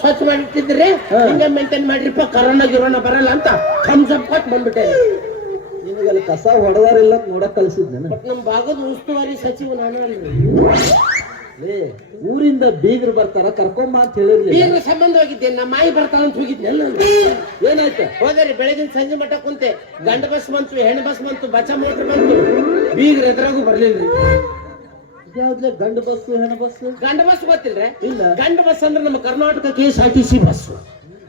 ಸ್ವಚ್ಛ ಮಾಡಿಟ್ಟಿದ್ರೆ ಹಿಂಗೆ maintain ಮಾಡ್ರಿಪ್ಪ corona ಗಿರೋನ ಬರಲ್ಲ ಅಂತ ಥಮ್ಸ್ ಅಪ್ ಕೊಟ್ಟು ಬಂದ್ಬಿಟ್ಟೆ. ನಿನಗಲ್ಲಿ ಕಸ ಹೊಡೆದಾರಿಲ್ಲ ನೋಡಕ್ ಕಲ್ಸಿದ್ನ ಬಟ್ ನಮ್ಮ ಭಾಗದ ಉಸ್ತುವಾರಿ ಸಚಿವ ನಾನು ಲೇ ಊರಿಂದ ಬೀಗರು ಬರ್ತಾರ ಕರ್ಕೊಂಬ ಅಂತ ಹೇಳಿರ್ಲಿ ಬೀಗರು ಸಂಬಂಧ ಹೋಗಿದ್ದೆ ನಮ್ಮ ಮಾಯಿ ಬರ್ತಾಳ ಅಂತ ಹೋಗಿದ್ದೆ ಏನಾಯ್ತು? ಹೋದರೆ ಬೆಳಗಿನ ಸಂಜೆ ಮಟ್ಟ ಕುಂತೆ. ಗಂಡ ಬಸ್ ಬಂತು ಹೆಣ್ಣು ಬಸ್ ಬಂತು ಬಚ್ಚ ಮೋಟ್ರ್ ಬಂತು. ಬೀಗ್ರ ಎದುರಾಗೂ ಬರ್ಲಿಲ್ರಿ. ಯಾವ್ದ್ಲೆ ಗಂಡು ಬಸ್ ಹೆಣ್ಣು ಬಸ್ ಗಂಡ ಬಸ್ ಗೊತ್ತಿಲ್ರಿ. ಇಲ್ಲ. ಗಂಡ ಬಸ್ ಅಂದ್ರೆ ನಮ್ಮ Karnataka K S R T C bus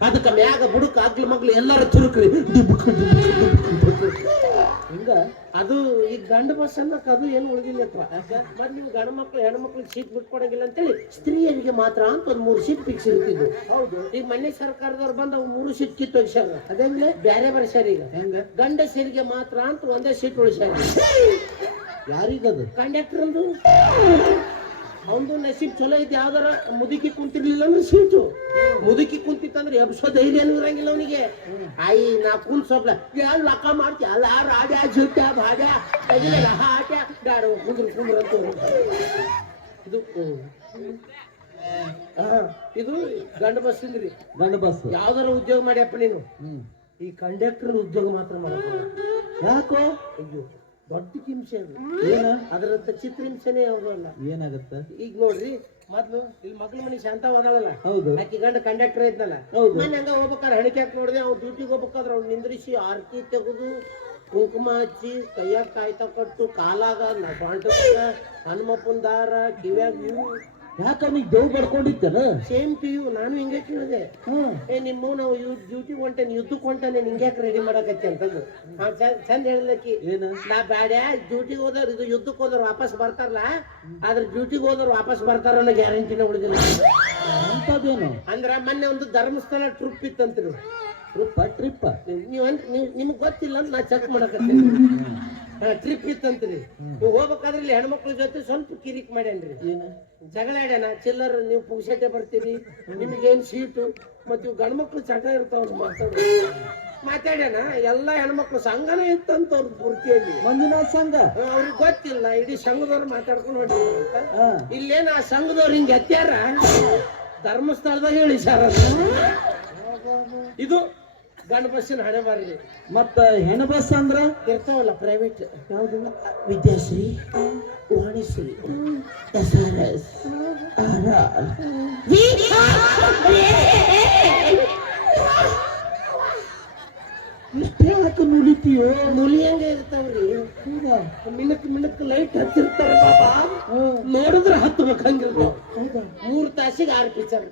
ಅದಕ್ಕೆ ಮ್ಯಾಗ ಬುಡಕ ಅಗ್ಲು ಮಗ್ಲು ಎಲ್ಲರೂ ಚುರುಕ್ರಿ. ಹಿಂಗ? ಅದು ಈ ಗಂಡ ಬಸ್ ಅನ್ನಕ್ಕೆ ಅದು ಏನು ಉಳಿದಿಲ್ಲ ಮತ್ತೆ ನೀವು ಗಂಡ ಮಕ್ಳು ಹೆಣ್ಮಕ್ಳು ಸೀಟ್ ಬಿಟ್ಕೊಡಂಗಿಲ್ಲ ಅಂತೇಳಿ ಸ್ತ್ರೀಯರಿಗೆ ಮಾತ್ರ ಅಂತ ಒಂದು ಮೂರು ಸೀಟ್ ಫಿಕ್ಸ್ ಇರ್ತಿದ್ವು. ಹೌದು. ಈಗ ಮೊನ್ನೆ ಸರ್ಕಾರದವ್ರು ಬಂದು ಅವು ಮೂರು ಸೀಟ್ ಕಿತ್ತು ಒಗ್ಸ್ಯಾರ ಅದೇ ಬೇರೆ ಬರ್ಸ್ಯಾರ ಈಗ. ಗಂಡ ಗಂಡಸರಿಗೆ ಮಾತ್ರ ಅಂತ ಒಂದೇ ಸೀಟ್ ಉಳಿಸ್ಯಾರ. ಯಾರಿಗದು? ಕಂಡಕ್ಟರ್ ಅಂದು ಅವನದು ನಸೀಬ್ ಚಲೋ ಐತಿ ಯಾವ್ದಾರ ಮುದುಕಿ ಕುಂತಿರ್ಲಿಲ್ಲ ಅಂದ್ರೆ ಸೀಟು. ಮುದುಕಿ ಕುಂತಿತ್ತಂದ್ರೆ ಎಬ್ಸೋ ಧೈರ್ಯ ಇರಂಗಿಲ್ಲ ಅವನಿಗೆ. ಅಯ್ಯ ನಾ ಕುಂತ್ ಸೊಪ್ಲ ಯಾರು ಲಕ್ಕ ಮಾಡ್ತಿ? ಅಲ್ಲ ರಾಜ ಜುಟ್ಟ ಭಾಜ ರಹಾ ಆಟ ಗಾಡು ಕುಂದ್ರ ಕುಂದ್ರ ಅಂತ ಇದು. ಇದು ಗಂಡ ಬಸ್ ಇಂದ್ರಿ ಗಂಡ ಬಸ್. ಯಾವ್ದಾರ ಉದ್ಯೋಗ ಮಾಡ್ಯಪ್ಪ ನೀನು? ಈ ಕಂಡಕ್ಟರ್ ಉದ್ಯೋಗ ಮಾತ್ರ ಮಾಡಪ್ಪ. ಯಾಕೋ? ಅಯ್ಯೋ. ದೊಡ್ಡ ಹಿಂಸೆ ಅದು. ಏನ? ಅದರಂತ ಚಿತ್ರಹಿಂಸೆನೇ ಯಾವುದು ಅಲ್ಲ. ಏನಾಗತ್ತ? ಈಗ ನೋಡ್ರಿ ಮೊದ್ಲು ಇಲ್ಲಿ ಮಕ್ಳ ಮನೆ ಶಾಂತ ಹೌದು. ಆಕಿ ಗಂಡ ಕಂಡಕ್ಟರ್ ಇದ್ನಲ್ಲ? ಹೌದು. ಮನೆ ಹಂಗ ಹೋಗ್ಬೇಕಾದ್ರೆ ಹಣಿಕೆ ಹಾಕಿ ನೋಡಿದೆ ಅವ್ನು ಡ್ಯೂಟಿಗೆ ಹೋಗ್ಬೇಕಾದ್ರೆ ಅವ್ನು ನಿಂದ್ರಿಸಿ ಆರತಿ ತೆಗೆದು ಕುಂಕುಮ ಹಚ್ಚಿ ಕೈಯಾಗ ಕಾಯ್ತಾ ಕೊಟ್ಟು ಕಾಲಾಗ ಬಾಂಟ ಹನುಮಪ್ಪನ ದಾರ ಕಿವ್ಯಾಗ ಇವು ಯಾಕ ನೀ ದೇವ್ ಬಡ್ಕೊಂಡಿತ್ತನ ಸೇಮ್ ಟು ಯು ನಾನು ಹಿಂಗೆ ಕೇಳಿದೆ. ಏ ನಿಮ್ಮ ನಾವು ಯು ಡ್ಯೂಟಿ ಹೊಂಟೇನೆ ಯುದ್ಧಕ್ಕೆ ಹೊಂಟಾನೆ ಯಾಕೆ ರೆಡಿ ಮಾಡಕತ್ತೆ ಅಂತಂದು. ಆ ಚಂದ ಚಂದ ಹೇಳಲಕ್ಕಿ ಏನ? ನಾ ಬ್ಯಾಡ ಡ್ಯೂಟಿಗೆ ಹೋದವ್ರು ಇದು ಯುದ್ಧಕ್ಕೆ ಹೋದವ್ರು ವಾಪಸ್ ಬರ್ತಾರಲ್ಲ ಆದ್ರೆ ಡ್ಯೂಟಿಗೆ ಹೋದವ್ರು ವಾಪಸ್ ಬರ್ತಾರ ಅನ್ನೋ ಗ್ಯಾರಂಟಿನ ಉಳಿದಿಲ್ಲ ಅಂತದೇನು ಅಂದ್ರೆ ಮೊನ್ನೆ ಒಂದು ಧರ್ಮಸ್ಥಳ ಟ್ರಿಪ್ ಇತ್ತಂತ್ರಿ. ಟ್ರಿಪ್ಪ ಟ್ರಿಪ್ಪ ನೀವು ನೀವು ನಿಮ್ಗೆ ಗೊತ್ತಿಲ್ಲ ಅಂತ ನಾ ಚೆಕ್ ಮಾಡಕತ್ತೀನಿ. ಟ್ರಿಪ್ ಇತ್ತಂತ್ರಿ. ನೀವು ಹೋಗ್ಬೇಕಾದ್ರೆ ಇಲ್ಲಿ ಹೆಣ್ಮಕ್ಳ ಜೊತೆ ಸ್ವಲ್ಪ ಕಿರಿಕ್ ಮಾಡ್ಯಾನ್ರಿ. ಜಗಳ ಆಡ್ಯಾನ ಚಿಲ್ಲರ್ ನೀವು ಪುಗ್ಸಟ್ಟೆ ಬರ್ತೀರಿ ನಿಮಗೇನ್ ಸೀಟು ಮತ್ತೆ ಇವು ಗಂಡ್ಮಕ್ಳು ಚಟ ಇರ್ತಾವ ಮಾತಾಡ ಮಾತಾಡ್ಯಾನ ಎಲ್ಲಾ ಹೆಣ್ಮಕ್ಳು ಸಂಘನೇ ಇತ್ತಂತ ಅವ್ರ ಪೂರ್ತಿಯಲ್ಲಿ. ಮಂಜುನಾಥ್ ಸಂಘ? ಅವ್ರಿಗೆ ಗೊತ್ತಿಲ್ಲ ಇಡೀ ಸಂಘದವ್ರು ಮಾತಾಡ್ಕೊಂಡು ಹೊಂಟಿದ್ರು ಅಂತ. ಇಲ್ಲೇನ ಆ ಸಂಘದವ್ರು ಹಿಂಗೆ ಎತ್ತಾರ ಧರ್ಮಸ್ಥಳದಾಗ ಸರ್ ಇದು ಗಂಡ ಬಸ್ಸಿನ ಹಣೆ ಬಾರಿಗೆ ಮತ್ತ ಹೆಣ್ಣು ಬಸ್ ಅಂದ್ರ? ಇರ್ತಾವಲ್ಲ ಪ್ರೈವೇಟ್ ಯಾವ್ದು Vidyashree Vanishree S R S R R ಇಷ್ಟೇ ಯಾಕೆ ನುಲಿತೀಯೋ? ನುಲಿ ಹಂಗೆ ಇರ್ತಾವ್ರಿ. ಹೌದಾ? ಮಿಣಕ್ ಮಿಣಕ್ ಲೈಟ್ ಹತ್ತಿರ್ತಾರೆ ಬಾಬಾ. ನೋಡಿದ್ರೆ ಹತ್ತು ಹಂಗಿರ್ತಾವ. ಮೂರ್ ತಾಸಿಗೆ ಆರು ಪಿಕ್ಚರ್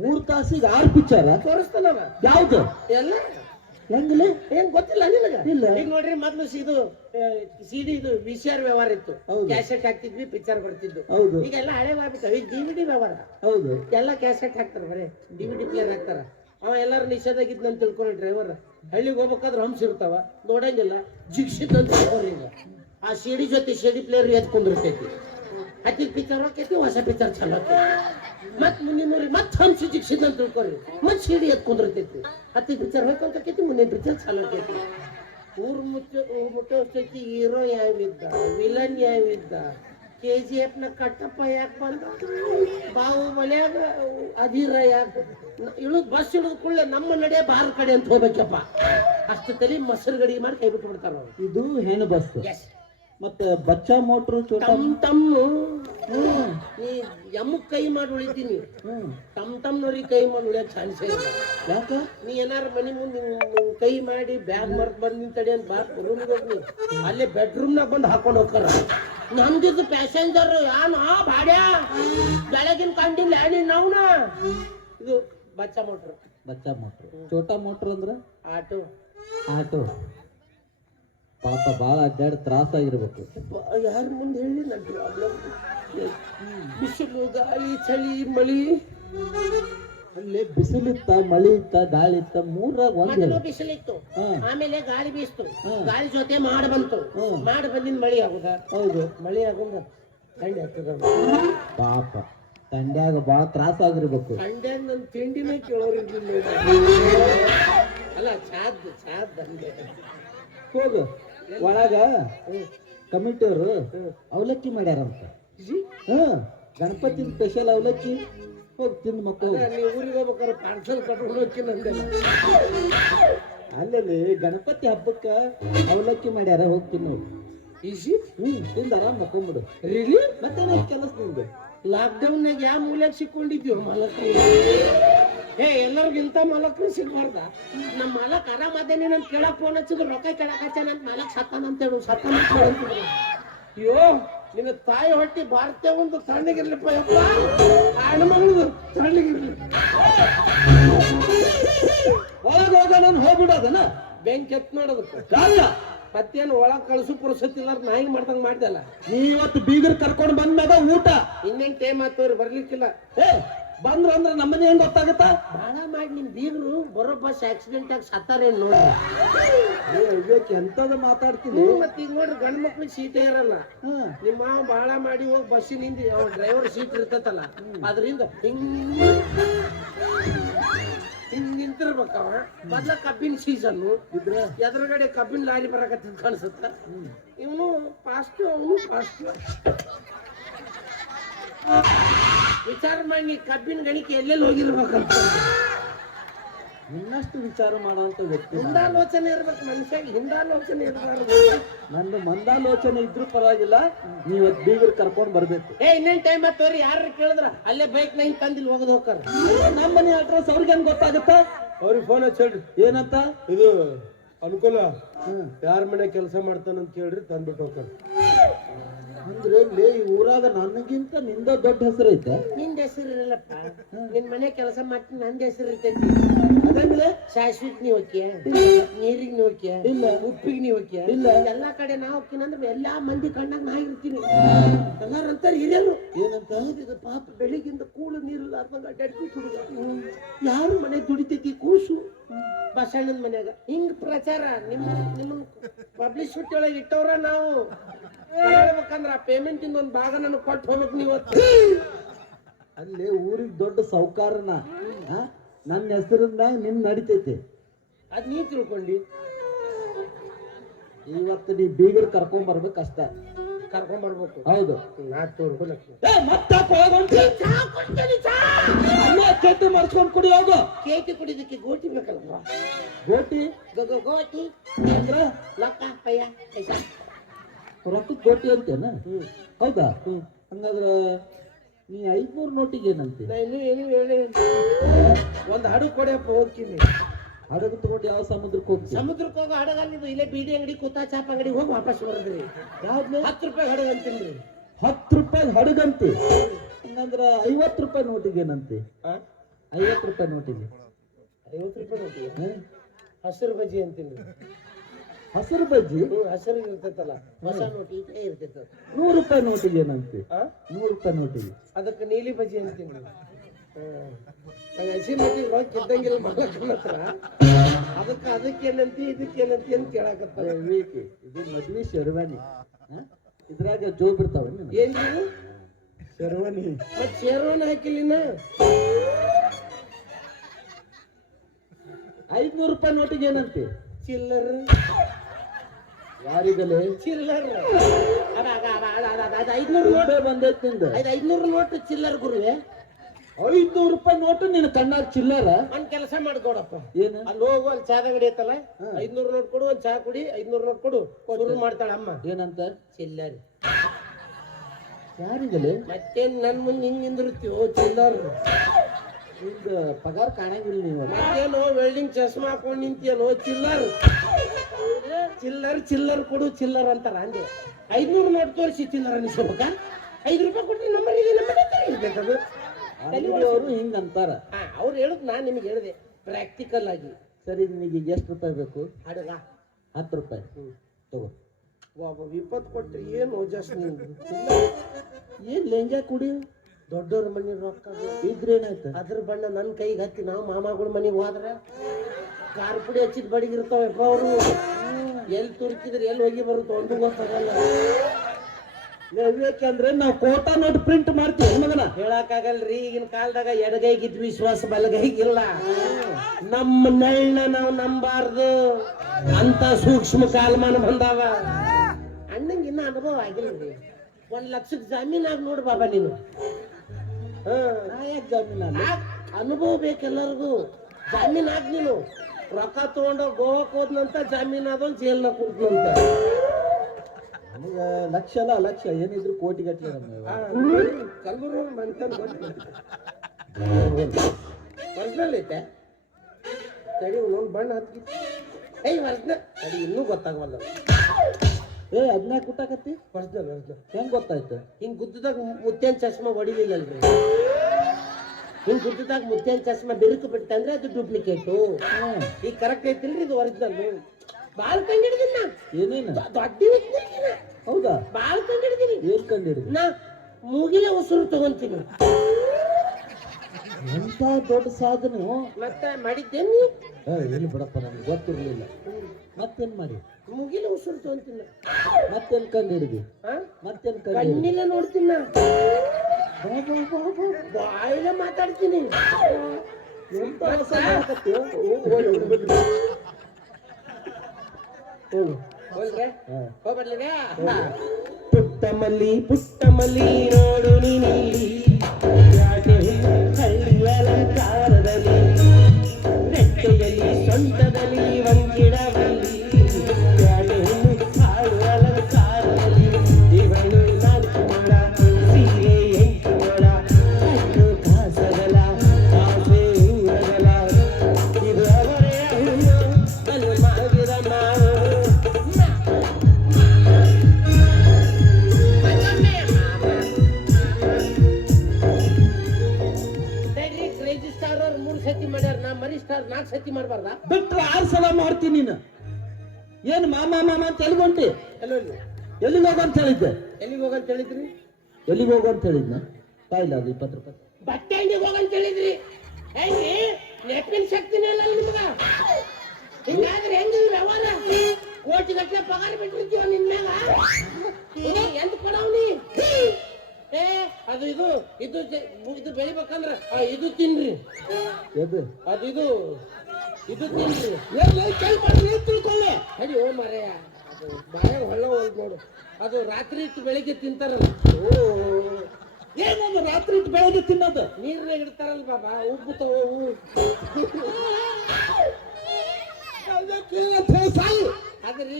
ಮೂರ್ ತಾಸಿಗೆ ಆರು ಪಿಚ್ಚರ್ ತೋರಿಸ್ತಾನ ಯಾವ್ದು? ಎಲ್ಲ? ಹೆಂಗಲೇ? ಏನ್ ಗೊತ್ತಿಲ್ಲ ನಿನಗ ಇಲ್ಲ. ಈಗ ನೋಡ್ರಿ ಮೊದ್ಲು ಇದು ಸಿಡಿ ಇದು ವಿ ಸಿ ಆರ್ ವ್ಯವಹಾರ ಇತ್ತು. ಕ್ಯಾಸೆಟ್ ಹಾಕ್ತಿದ್ವಿ ಪಿಕ್ಚರ್ ಬರ್ತಿದ್ದು ಹೌದು. ಈಗ ಎಲ್ಲ ಹಳೆ ಮಾಡ್ಬಿಟ್ಟಾವ ಈಗ ಡಿ ವ್ಯವಹಾರ. ಹೌದು. ಎಲ್ಲ ಕ್ಯಾಸೆಟ್ ಹಾಕ್ತಾರ ಬರೇ. ಡಿವಿಡಿ ಪ್ಲೇಯರ್ ಹಾಕ್ತಾರ. ಅವ ಎಲ್ಲಾರು ನಿಷೇಧಾಗಿದ್ ಅಂತ ತಿಳ್ಕೊಂಡ ಡ್ರೈವರ್ ಹಳ್ಳಿಗೆ ಹೋಗ್ಬೇಕಾದ್ರೆ ಹಂಸ ಇರ್ತಾವ. ನೋಡಂಗಿಲ್ಲ. ಜಿಗ್ಸಿದ್ ಅಂತ ಈಗ. ಆ ಸಿಡಿ ಜೊತೆ ಸಿಡಿ ಪ್ಲೇಯರ್ ಎತ್ಕೊಂಡಿರ್ತೈತಿ ಕುಂದಿರ್ತೈತಿ ಹತ್ತಿದ ಪಿಕ್ಚರ್ ಹಾಕೈತಿ ಹೊಸ ಪಿಕ್ಚರ್ ಚಲೋ ಮತ್ ಮುಂದಿನ ನೋಡಿ ಮತ್ ಹಂಚು ಜಿಗ್ಸಿದ್ ಅಂತ ತಿಳ್ಕೊರಿ ಮತ್ ಸಿಡಿ ಎತ್ ಕುಂದಿರ್ತೈತಿ. ಹತ್ತಿದ ಪಿಕ್ಚರ್ ಹೋಗ್ಕೊಂತೈತಿ ಮುಂದಿನ ಬಿಚಾರ ಚಲೋ ಆಕೈತಿ ಊರ್ ಮುಚ್ಚ ಊರ್ ಮುಟ್ಟೋಷ್ಟೈತಿ ಹೀರೋ ಯಾವಿದ್ದ ವಿಲನ್ ಯಾವಿದ್ದ ಕೆ ಜಿ ಎಫ್ನ ಕಟ್ಟಪ್ಪ ಯಾಕೆ ಬಂದ ಬಾಹುಬಲಿಯಾಗ ಅಧೀರ ಯಾಕೆ? ಇಳಿದ್ ಬಸ್ ಇಳಿದ ಕೂಡಲೇ ನಮ್ಮ ನಡೆ ಬಾರ ಕಡೆ ಅಂತ ಹೋಗ್ಬೇಕಪ್ಪ. ಅಷ್ಟು ತಲೆ ಮೊಸರು ಗಡಿ ಮಾಡಿ ಕೈ ಬಿಟ್ಟು ಬಿಡ್ತಾರ ಇದು ಹೆಣ್ಣು ಬಸ್. ಮತ್ತೆ ಬಚ್ಚ ಮೋಟ್ರು ತಮ್ಮ ಹ್ಮ್ ನೀ ಯಮ್ಮಕ್ ಕೈ ಮಾಡಿ ಉಳಿತೀನಿ. ತಮ್ ಟಮ್ ಟಮ್ನವ್ರಿಗೆ ಕೈ ಮಾಡಿ ಉಳಿಯಕ್ ಚಾನ್ಸ್ ಇಲ್ಲ. ಯಾಕೆ? ನೀ ಏನಾರ ಮನೆ ಮುಂದೆ ಕೈ ಮಾಡಿ ಬ್ಯಾಗ್ ಮರ್ತ್ ಬಂದು ನಿಂತಡಿ ಅಂತ ಬಾ ರೂಮ್ಗೆ ಹೋಗಿ ಅಲ್ಲೇ ಬೆಡ್ರೂಮ್ನಾಗ ಬಂದು ಹಾಕೊಂಡು ಹೋಗ್ತಾರ. ನಮ್ದಿದ್ದು ಪ್ಯಾಸೆಂಜರ್ ಯಾನು ಆ ಭಾಡ್ಯಾ? ಬೆಳಗಿನ ಕಂಡಿಲ್ಲ ನೀನ್ ನಾವು ಇದು ಬಚ್ಚ ಮೋಟ್ರು. ಬಚ್ಚ ಮೋಟ್ರು. ಚೋಟಾ ಮೋಟ್ರ್ ಅಂದ್ರೆ? ಆಟೋ. ಆಟೋ. ಪಾಪ ಬಾಳ ಅಡ್ಡಾಡಿ ತ್ರಾಸ ಆಗಿರ್ಬೇಕು. ಯಾರ ಮುಂದೆ ಹೇಳಿ ನನ್ನ ಪ್ರಾಬ್ಲಮ್ ಬಿಸಿಲು ಗಾಳಿ ಚಳಿ ಮಳಿ. ಅಲ್ಲಿ ಬಿಸಿಲಿತ್ತ ಮಳಿ ಇತ್ತ ಗಾಳಿ ಇತ್ತ ಮೂರಾಗ ಒಂದ್. ಮೊದಲು. ಬಿಸಿಲಿತ್ತು ಆಮೇಲೆ ಗಾಳಿ ಬೀಸ್ತು. ಗಾಳಿ ಜೊತೆ ಮಾಡ್ ಬಂತು. ಮಾಡ್ ಬಂದಿನ ಮಳಿ ಆಗುದ ಹೌದು. ಮಳಿ ಆಗುದ ಹತ್ತದ ಪಾಪ. ತಂಡ್ಯಾಗ ಬಾಳ ತ್ರಾಸ ಆಗಿರ್ಬೇಕು. ತಂಡ್ಯಾಗ ನನ್ನ ತಿಂಡಿನೇ ಕೇಳೋರಿರ್ಲಿಲ್ಲ ಅಲ್ಲ ಚಾದ್ ಚಾದ್ ಬಂದೆ ಹೋಗು. ಒಳಗ ಕಮಿಟಿಯವರು ಅವಲಕ್ಕಿ ಮಾಡ್ಯಾರಂತ. ಜಿ? ಹ್ಮ್ ಗಣಪತಿ ಸ್ಪೆಷಲ್ ಅವಲಕ್ಕಿ ಹೋಗಿ ತಿಂದು ಮಕ್ಕಳು ನೀವು ಊರಿಗೆ ಹೋಗ್ಬೇಕಾದ್ರೆ ಪಾರ್ಸಲ್ ಕಟ್ಕೊಂಡು ಹೋಗ್ತೀನಿ ಅಂದೆಲ್ಲ ಅಲ್ಲಲ್ಲಿ ಗಣಪತಿ ಹಬ್ಬಕ್ಕ ಅವಲಕ್ಕಿ ಮಾಡ್ಯಾರ ಹೋಗ್ತೀನಿ ನಾವು ಈಸಿ ಹ್ಮ್ ತಿಂದ ಆರಾಮ್ ಮಕ್ಕೊಂಬಿಡು. ರಿಲಿ ಮತ್ತೇನ ಕೆಲಸ ನಿಂದು ಲಾಕ್ಡೌನ್ನಾಗ ಯಾವ ಮೂಲೆಗೆ ಸಿಕ್ಕೊಂಡಿದ್ಯೋ ಮಾಲಕ್ರು? ಏ ಎಲ್ಲರಿಗಿಂತ ಮಾಲಕ್ರು ಸಿಗ್ಬಾರ್ದ? ನಮ್ಮ ಮಲಕ್ ಆರಾಮದೇನಿ ನನ್ ಕೇಳಕ್ ಫೋನ್ ಹಚ್ಚಿದ್ರು ರೊಕ್ಕ ಕೇಳಕ್ ಹಚ್ಚಾನ ಮಲಕ್ ಮಾಲಕ್ ಸತ್ತಾನ ಅಂತ ಹೇಳು ಸತ್ತಾನ ಅಂತ ಹೇಳು ಅಯ್ಯೋ ನಿನ್ನ ತಾಯಿ ಹೊಟ್ಟಿ ಭಾರತೀಯ ಒಂದು ತಣ್ಣಗಿರ್ಲಿಪ್ಪ ಯಪ್ಪ. ಹೆಣ್ಮಗಳು ತಣ್ಣಗಿರ್ಲಿ ಒಳಗ ಹೋಗ ನಾನು ಹೋಗ್ಬಿಡೋದನ? ಬೆಂಕಿ ಎತ್ ನೋಡೋದಕ್ಕೆ. ಅಲ್ಲ ಮತ್ತೇನು ಒಳಗ್ ಕಳ್ಸು ಪುರುಸತ್ತಿಲ್ಲ ಹಿಂಗ್ ಮಾಡ್ದಂಗ್ ಮಾಡ್ದಲ್ಲ ನೀ ಇವತ್ತು ಬೀಗರ್ ಕರ್ಕೊಂಡು ಬಂದ್ಮ್ಯಾಗ ಊಟ. ಇನ್ನೇನ್ ಟೈಮ್ ಆತವ್ರಿ ಬರ್ಲಿಕ್ಕಿಲ್ಲ. ಏ ಬಂದ್ರ ಅಂದ್ರೆ ನಮ್ಮನೆ ಹೆಂಗ್ ಗೊತ್ತಾಗತ್ತ? ಭಾಳ ಮಾಡಿ ನಿಮ್ ಬೀಗರು ಬರೋ ಬಸ್ ಆಕ್ಸಿಡೆಂಟ್ ಆಗಿ ಸತ್ತಾರೇನ್ ನೋಡಿ. ಏ ವಿವೇಕ್ ಎಂತದ ಮಾತಾಡ್ತೀನಿ? ಮತ್ತೆ ಈಗ ನೋಡ್ರಿ ಗಂಡ್ ಮಕ್ಳಿಗೆ ಸೀಟೇ ಇರಲ್ಲ. ನಿಮ್ಮ ಬಾಳ ಮಾಡಿ ಹೋಗಿ ಬಸ್ಸಿನಿಂದ ಅವ ಡ್ರೈವರ್ ಸೀಟ್ ಇರ್ತೈತಲ್ಲ ಅದರಿಂದ ಹಿಂಗ್ ಹಿಂಗ್ ನಿಂತಿರ್ಬೇಕವ. ಮೊದ್ಲ ಕಬ್ಬಿನ ಸೀಸನ್ ಇದ್ರ? ಎದುರುಗಡೆ ಕಬ್ಬಿನ ಲಾರಿ ಬರಕತ್ತಿದ್ ಕಾಣಿಸುತ್ತ? ಇವನು ಫಾಸ್ಟ್ ಅವನು ಫಾಸ್ಟ್ ವಿಚಾರ ಮಾಡಿ ಕಬ್ಬಿನ ಗಣಿಕೆ ಎಲ್ಲೆಲ್ಲಿ ಹೋಗಿರ್ಬೇಕಂತ ಇನ್ನಷ್ಟು ವಿಚಾರ ಮಾಡುವಂತ ವ್ಯಕ್ತಿ ನಾನು. ಹಿಂದಾಲೋಚನೆ ಇರ್ಬೇಕು ಮನುಷ್ಯ ಹಿಂದಾಲೋಚನೆ ಇರಬಾರ್ದು. ನಂದು ಮಂದಾಲೋಚನೆ ಇದ್ರು ಪರವಾಗಿಲ್ಲ ನೀವ್ ಬೀಗರು ಬೀಗರ್ ಕರ್ಕೊಂಡ್ ಬರ್ಬೇಕು. ಏ ಇನ್ನೇನ್ ಟೈಮ್ ಆತವ್ರಿ ಯಾರು ಕೇಳಿದ್ರ? ಅಲ್ಲೇ ಬೈಕ್ನ ಹಿಂಗ್ ತಂದಿಲ್ ಹೋಗದ್ ಹೋಗ್ತಾರ. ನಮ್ಮ ಮನೆ ಅಡ್ರೆಸ್ ಅವ್ರಿಗೆ ಹೆಂಗ್ ಗೊತ್ತಾಗುತ್ತ? ಅವ್ರಿಗೆ ಫೋನ್ ಹಚ್ಚಿ ಹೇಳ್ರಿ. ಏನಂತ? ಇದು ಅನುಕೂಲ. ಯಾರ ಮನೆ ಕೆಲಸ ಮಾಡ್ತಾನಂತ ಕೇಳ್ರಿ ತಂದ್ಬಿಟ್ಟು ಹೋಗ್ತಾರ. ಅಂದ್ರೆ ಲೇ ಈ ಊರಾಗ ನನಗಿಂತ ನಿಂದ ದೊಡ್ಡ ಹೆಸರು ಐತೆ. ನಿಂದ ಹೆಸರು ಇರಲ್ಲಪ್ಪ. ನಿನ್ ಮನೆ ಕೆಲಸ ಮಾಡ್ತೀನಿ ನಂದ ಹೆಸರು ಇರ್ತೈತಿ. ಅದಂದ್ರೆ ಶಾಶ್ವತ್ ನೀ ಹೋಗ್ಯ ನೀರಿಗೆ ನೀ ಹೋಗ್ಯ ಇಲ್ಲ. ಉಪ್ಪಿಗೆ ನೀ ಹೋಗ್ಯ ಇಲ್ಲ. ಎಲ್ಲಾ ಕಡೆ ನಾ ಹೋಗ್ತೀನಿ ಅಂದ್ರೆ ಎಲ್ಲಾ ಮಂದಿ ಕಣ್ಣಾಗ ನಾ ಇರ್ತೀನಿ. ಎಲ್ಲಾರು ಅಂತಾರೆ ಹಿರಿಯರು. ಏನಂತ? ಇದು ಪಾಪ ಬೆಳಿಗ್ಗಿಂದ ಕೂಳು ನೀರು ಅರ್ಧಂಗ ಅಡ್ಡಾಡ್ತಿ ಹುಡುಗ ಯಾರು ಮನೆ ದುಡಿತೈತಿ? ಕೂಸು. ಬಸಣ್ಣನ ಮನ್ಯಾಗ. ಹಿಂಗ್ ಪ್ರಚಾರ. ನಿಮ್ಮ ನಿಮ್ಮ ಪಬ್ಲಿಸಿಟಿ ಒಳಗೆ ಇಟ್ಟವ್ರ ನಾವು. ಹೇಳ್ಬೇಕಂದ್ರ ಆ ಪೇಮೆಂಟ್ ಇಂದ ಒಂದ್ ಭಾಗ ನನಗೆ ಕೊಟ್ಟು ಹೋಗ್ಬೇಕು ನೀವತ್ತು ಅಲ್ಲಿ ಊರಿಗೆ ದೊಡ್ಡ ಸೌಕಾರನ? ನನ್ನ ಹೆಸರಿಂದ ನಿನ್ ನಡಿತೈತಿ. ಅದ್ ನೀ ತಿಳ್ಕೊಂಡಿ. ಇವತ್ತು ನೀ ಬೀಗರ್ ಕರ್ಕೊಂಡ್ ಬರ್ಬೇಕು ಅಷ್ಟ. ಕರ್ಕೊಂಡ್ ಬರ್ಬೇಕು. ಹೌದು. ನಾ ಕೆಟ್ಟ ಮರ್ಸ್ಕೊಂಡ್ ಕುಡಿ ಹೋಗು. ಕೇಟಿ ಕುಡಿದಕ್ಕೆ ಗೋಟಿ ಬೇಕಲ್ವಾ? ಗೋಟಿ? ಗೋಟಿ. ಅಂದ್ರ? ಲಕ್ಕ ಪಯ್ಯ ಪೈಸಾ ಕೋಟಿ ಅಂತೇನ? ಹೌದಾ? ಹಂಗಾದ್ರ ನೀ ಐದ್ನೂರು ನೋಟಿಗೆ ಏನಂತೆ ಇನ್ನೂ ಏನು ಹೇಳಿ ಒಂದು ಹಡಗು ಕೊಡಿಯಪ್ಪ ಹೋಗ್ತೀನಿ. ಹಡಗು ತಗೊಂಡು ಯಾವ ಸಮುದ್ರಕ್ಕೆ ಹೋಗಿ ಸಮುದ್ರಕ್ಕೆ ಹೋಗೋ ಹಡಗಲ್ಲಿದ್ದು ಇಲ್ಲೇ ಬೀಡಿ ಅಂಗಡಿ ಕೂತಾ ಚಾಪ ಅಂಗಡಿ ಹೋಗಿ ವಾಪಸ್ ಬರೋದ್ರಿ. ಯಾವ್ದು ಹತ್ತು ರೂಪಾಯಿ ಹಡಗ ಅಂತೀನಿ ಹತ್ತು ರೂಪಾಯಿ ಹಡಗಂತೆ? ಹಂಗಂದ್ರ ಐವತ್ತು ರೂಪಾಯಿ ನೋಟಿಗೆ ಏನಂತೆ ಐವತ್ತು ರೂಪಾಯಿ ನೋಟಿಗೆ. ಐವತ್ತು ರೂಪಾಯಿ ನೋಟಿಗೆ? ಹಸಿರು ಬಜ್ಜಿ ಅಂತೀನಿ. ಹಸಿರು ಬಜ್ಜಿ. ಹಸಿರು ಇರ್ತೈತಲ್ಲ ಹೊಸ ನೋಟಿ ಇದೇ ಇರ್ತೈತ. ನೂರು ರೂಪಾಯಿ ನೋಟಿಗೆ ಏನಂತೆ? ನೂರು ರೂಪಾಯಿ ನೋಟಿಗೆ. ಅದಕ್ಕೆ ನೀಲಿ ಬಜ್ಜಿ ಅಂತೀನಿ ಹಸಿರು ನಂಗ್ ಹಸಿ ನೋಟಿ ರೊಕ್ಕ ಇದ್ದಂಗಿಲ್ಲ ಮಾಲಕನ ಹತ್ರ. ಅದಕ್ಕೆ ಇದಕ್ಕೆ ಇದಕ್ಕೇನಂತಿ ಅಂತ ಕೇಳಾಕತ್ತಾರ ಏ, ಇದು ಮದ್ವಿ ಶರ್ವಾನಿ? ಇದ್ರಾಗ ಜೋಬ್ ಇರ್ತಾವ ಏನ್ ನೀವು ಶರ್ವಾನಿ. ಮತ್ ಶೇರ್ವಾನ ಹಾಕಿಲ್ಲಿನ ಐದ್ನೂರು ರೂಪಾಯಿ ನೋಟಿಗೆ ಏನಂತೆ? ಚಿಲ್ಲರ್. ಯಾರಿಗಲೇ? ಚಿಲ್ಲರ್. ಐದ್ನೂರು ನೋಟ್. ಬಂದೈತಿ ನಿಂದ. ಐದು ಐದ್ನೂರು ನೋಟ್ ಚಿಲ್ಲರ್ ಗುರುವೆ. ಐದ್ನೂರು ರೂಪಾಯಿ ನೋಟು ನಿನ್ನ ಕಣ್ಣಾಗ ಚಿಲ್ಲರ? ಒಂದ್ ಕೆಲಸ ಮಾಡ್ಕೊಡಪ್ಪ ಏನು? ಅಲ್ಲಿ ಹೋಗು ಅಲ್ಲಿ ಚಾದ ಅಂಗಡಿ ಐತಲ್ಲ? ಐದ್ನೂರು ನೋಟ್ ಕೊಡು ಒಂದ್ ಚಾ ಕುಡಿ ಐದ್ನೂರು ನೋಟ್ ಕೊಡು. ಶುರು ಮಾಡ್ತಾಳ ಅಮ್ಮ. ಏನಂತ? ಚಿಲ್ಲರ್. ಯಾರಿಗಲೇ? ಮತ್ತೇನ್ ನನ್ ಮುಂದೆ ಹಿಂಗ್ ನಿಂದಿರ್ತೀವೋ ಚಿಲ್ಲರ್. ನಿಂದ ಪಗಾರ ಕಾಣಂಗಿಲ್ಲ ನೀವು ಮತ್ತೇನೋ ವೆಲ್ಡಿಂಗ್ ಚಶ್ಮಾ ಹಾಕೊಂಡ್ ನಿಂತಿಯಲ್ಲೋ ಚಿಲ್ಲರ್. ಚಿಲ್ಲರ್ ಚಿಲ್ಲರ್ ಕೊಡು ಚಿಲ್ಲರ್ ಅಂತಾರ ಅಂದೆ. ಐದ್ನೂರು ನೋಟ್ ತೋರಿಸಿ ಚಿಲ್ಲರ್ ಅನಿಸ್ಬೇಕ ಐದು ರೂಪಾಯಿ ಕೊಟ್ಟರೆ ನಂಬರ್ ಇದೆ ನಮ್ಮ ಇರ್ಬೇಕದು ಅವರು ಹಿಂಗ ಅಂತಾರ. ಹಾ ಅವ್ರು ಹೇಳುದು ನಾನ್ ನಿಮ್ಗೆ ಹೇಳಿದೆ. ಪ್ರಾಕ್ಟಿಕಲ್ ಆಗಿ. ಸರಿ ನಿಮಗೆ ಎಷ್ಟು ರೂಪಾಯಿ ಬೇಕು? ಅಡಗ. ಹತ್ತು ರೂಪಾಯಿ. ತಗೋ. ಒಬ್ಬ ವಿಪತ್ತು ಕೊಟ್ಟರೆ ಏನು ಜಾಸ್ತಿ ಏನು ಲೆಂಜಾ ಕುಡಿ? ದೊಡ್ಡವ್ರ ಮನೆ ರೊಕ್ಕ. ಇದ್ರೇನಾಯ್ತು ಅದ್ರ ಬಣ್ಣ ನನ್ನ ಕೈಗೆ ಹತ್ತಿ ನಾವು ಮಾಮಾಗಳ ಮನೆಗೆ ಹೋದ್ರೆ ಕಾರ್ ಪುಡಿ ಹಚ್ಚಿದ ಬಡಿಗಿರ್ತಾವ ಅವರು. ಎಲ್ಲಿ ತುರ್ಕಿದ್ರೆ ಎಲ್ಲಿ ಹೋಗಿ ಬರುತ್ತೋ ಒಂದು ಗೊತ್ತಾಗಲ್ಲ. ಅಂದ್ರೆ ನಾವು ಕೋಟಾ ನೋಟ್ ಪ್ರಿಂಟ್ ಮಾಡ್ತೀವಿ ಮಗನ? ಹೇಳಕ್ಕಾಗಲ್ರಿ, ಈಗಿನ ಕಾಲದಾಗ ಎಡಗೈಗಿದ್ ವಿಶ್ವಾಸ ಬಲಗೈಗಿಲ್ಲ. ನಮ್ಮ ನೆಳ್ನ ನಾವು ನಂಬಾರ್ದು. ಅಂತ ಸೂಕ್ಷ್ಮ ಕಾಲಮಾನ ಬಂದಾವ. ಅಣ್ಣಂಗೆ ಇನ್ನ ಅನುಭವ ಆಗಿಲ್ರಿ ಒಂದ್ ಲಕ್ಷದ ಜಾಮೀನಾಗಿ ನೋಡು ಬಾಬಾ ನೀನು. ಹಾ ಯಾಕೆ ಜಾಮೀನ್ ಅನುಭವ ಬೇಕೆಲ್ಲರಿಗೂ ಜಮೀನ್ ಆಗ್ ನೀನು. ರೊಕ್ಕ ತಗೊಂಡ ಗೋವಾಕ್ ಹೋದ್ನಂತ ಜಾಮೀನ್ ಆದವ್ ಜೈಲ್ನ ಕುಂತ್ನಂತ ನಮಗ ಲಕ್ಷ ಅಲ್ಲ ಲಕ್ಷ ಏನಿದ್ರು ಕೋಟಿ ಗಟ್ಟಲೆ ಕಲ್ಬುರ್ಗಿ ಮನ್ತನ್ ಒರಿಜಿನಲ್ ಐತೆ. ತಡಿ ಒಂದೊಂದು ಬಣ್ಣ ಹತ್ತಿ ಏಯ್ ಒರಿಜಿನಲ್ ತಡಿ ಇನ್ನೂ ಗೊತ್ತಾಗವಲ್ಲ ಏ ಅದನ್ನ ಕುಟ್ಟಾಕತ್ತಿ? ಒರಿಜಿನಲ್ ಒರಿಜಿನಲ್ ಹೆಂಗ್ ಗೊತ್ತಾಯ್ತು? ಹಿಂಗ್ ಗುದ್ದದಾಗ ಮುತ್ತೇನ್ ಚಶ್ಮಾ ಹೊಡಿಲಿಲ್ಲಲ್ರಿ. ಹಿಂಗ್ ಗುಡ್ಡದಾಗ ಮುತ್ತೇನ್ ಚಸ್ಮಾ ಬಿರುಕು ಬಿಡ್ತ ಅಂದ್ರೆ ಅದು ಡೂಪ್ಲಿಕೇಟು ಈ ಈಗ ಕರೆಕ್ಟ್ ಐತಿಲ್ರಿ ಇದು ಒರಿಜಿನಲ್ ಬಾಳ್ ಕಂಡಿಡಿದಿನ ನಾ. ಏನೇನು? ದೊಡ್ಡ ಹೌದಾ? ಬಾಳ್ ಕಂಡಿಡಿದೀನಿ. ಏನ್ ನಾ ಮೂಗಿಲೆ ಉಸಿರು ತಗೊಂತೀನಿ. ಎಂತ ದೊಡ್ಡ ಸಾಧನೆ? ಮತ್ತೆ ಮಾಡಿದ್ದೇನಿ. ಏ, ಇಲ್ಲಿ ಬಿಡಪ್ಪ ನನಗೆ ಗೊತ್ತಿರ್ಲಿಲ್ಲ. ಮತ್ತೇನ್ ಮಾಡಿ? ಮುಗಿಲ ಉಸಿರು ತಗೊಂತೀನಿ. ನಾ. ಮತ್ತೇನ್ ಕಂಡಿಡಿದಿ? ಹಾ? ಮತ್ತೇನ್ ಕಂಡಿಡಿದಿ? ನೋಡ್ತೀನಿ ನಾ. ಬಾಯಿಲೆ ಮಾತಾಡ್ತೀನಿ ಎಂತ ಹೊಸ ಮಾತಕ್ಕೆ? ಹೋಗು, ಹೋಗು, ಹೋಗು. ಹೋಗು. ಹೋಲ್ರೆ ಹಾ. ಹೋಗ್ಬರ್ಲಿದೆ ಪುಟ್ಟ ಮಲ್ಲಿ ಪುಟ್ಟ ಮಲ್ಲಿ ನೋಡು ನೀನಲ್ಲಿ ಯಾಕೆ ಹಳ್ಳಿಯ ಅಲಂಕಾರದಲ್ಲಿ ರೆಕ್ಕೆಯಲ್ಲಿ ಸೊಂಟದಲ್ಲಿ ನಾಲ್ಕು ಸತಿ ಮಾಡಬಾರ್ದ? ಬಿಟ್ರೆ ಆರು ಸಲ ಮಾಡ್ತೀನಿ ನೀನು. ಏನು ಮಾಮ ಮಾಮ ಅಂತ ಎಲ್ಲಿಗೆ ಹೊಂಟಿ ಎಲ್ಲೋ ಎಲ್ಲಿಗೆ ಹೋಗು ಅಂತ ಹೇಳಿದ್ದೆ. ಎಲ್ಲಿಗೆ ಹೋಗಂತ ಹೇಳಿದ್ರಿ? ಎಲ್ಲಿಗೆ ಹೋಗು ಅಂತ ಹೇಳಿದ್ನ? ಕಾಯಿಲ್ಲ ಅದು ಇಪ್ಪತ್ತು ರೂಪಾಯಿ. ಬಟ್ಟೆ ಅಂಗಡಿಗೆ ಹೋಗಂತ ಹೇಳಿದ್ರಿ. ಹೆಂಗ್ರಿ ನೆಪ್ಪಿನ ಶಕ್ತಿನೇ ಇಲ್ಲ ನಿಮ್ಗ. ಹಿಂಗಾದ್ರೆ ಹೆಂಗ ವ್ಯವಹಾರ ಕೋಟಿ ಗಟ್ಟಲೆ ಪಗಾರ ಬಿಟ್ಟಿರ್ತೀವ ನಿನ್ನ ಮ್ಯಾಗ? ಎಂತ ಕೊಡವ್ನಿ? ಏ ಅದು ಇದು ಇದು ಜ- ಇದು ಬೆಳಿಬೇಕಂದ್ರ ಆ, ಇದು ತಿನ್ರಿ. ಎದು ಅದು ಇದು ಇದು ತಿನ್ರಿ. ಕೈ ಮಾಡ್ರಿ ತಿಳ್ಕೊಳ್ಳಿ. ಅಡಿ ಓ ಮರೆಯ ಅದು ಬಾಯ ಹೊಳ್ಳ ಹೋದ್ ನೋಡು. ಅದು ರಾತ್ರಿ ಇಟ್ಟು ಬೆಳಿಗ್ಗೆ ತಿಂತಾರಲ್ಲ. ಓ. ಏನದು ರಾತ್ರಿ ಇಟ್ಟು ಬೆಳಗ್ಗೆ ತಿನ್ನೋದು? ನೀರ್ನಾಗ ಇಡ್ತಾರಲ್ಲ ಬಾಬಾ ಉಪ್ಪು ತಗೋ ಸಾಯಿ ಅದ್ರಿ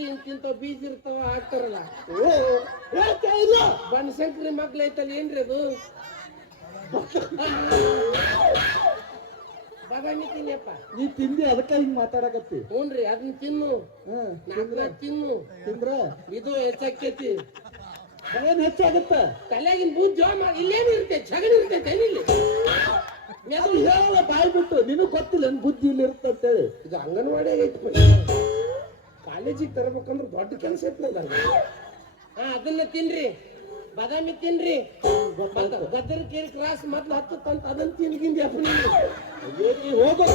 ಇಂತಿಂತ ಬೀಜ ಇರ್ತಾವ ಹಾಕ್ತಾರಲ್ಲ. ಬನಶಂಕರಿ ಮಗ್ಳು ಐತಲ್ಲ ಏನ್ರಿ ಅದು? ಬಾದಾಮಿ ತಿನ್ನಪ್ಪ ನೀ ತಿಂದಿ ಅದಕ್ಕ ಹಿಂಗ್ ಮಾತಾಡಕತ್ತಿ. ಹ್ಞೂನ್ರಿ ಅದನ್ನ ತಿನ್ನು. ಹ್ಮ್ ನಾಲ್ಕು ತಿನ್ನು. ತಿಂದ್ರ? ಇದು ಹೆಚ್ಚಾಕೈತಿ ಏನ್ ಹೆಚ್ಚಾಗತ್ತ? ತಲೆಗಿನ ಬೂದ್ ಜೋ ಮಾಡಿ ಇಲ್ಲೇನು ಇರುತ್ತೆ ಜಗಳ ಇರ್ತೈತೆ ಇಲ್ಲಿ? ಅದು ಹೇಳ ಬಾಯ್ ಬಿಟ್ಟು ನಿನಗ್ ಗೊತ್ತಿಲ್ಲ ನನ್ ಬುದ್ಧಿ ಇಲ್ಲಿ ಇರುತ್ತೆ ಅಂತೇಳಿ ಇದು ಅಂಗನವಾಡಿ ಐತಿ ಕಾಲೇಜಿಗೆ ತರಬೇಕಂದ್ರೆ ದೊಡ್ಡ ಕೆಲಸ ಇತ್ತು ಹಾ ಅದನ್ನ ತಿನ್ರಿ. ಬಾದಾಮಿ ತಿನ್ರಿ. ಗದ್ದರ ಕೇರಿ ಕ್ರಾಸ್ ಮೊದ್ಲು ಹತ್ತಂತ ಅದನ್ನ ತಿನ್ಗಿಂದಿ ಅಪ್ಪ ಹೋಗೋ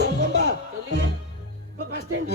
ಬಸ್ ಸ್ಟ್ಯಾಂಡ್.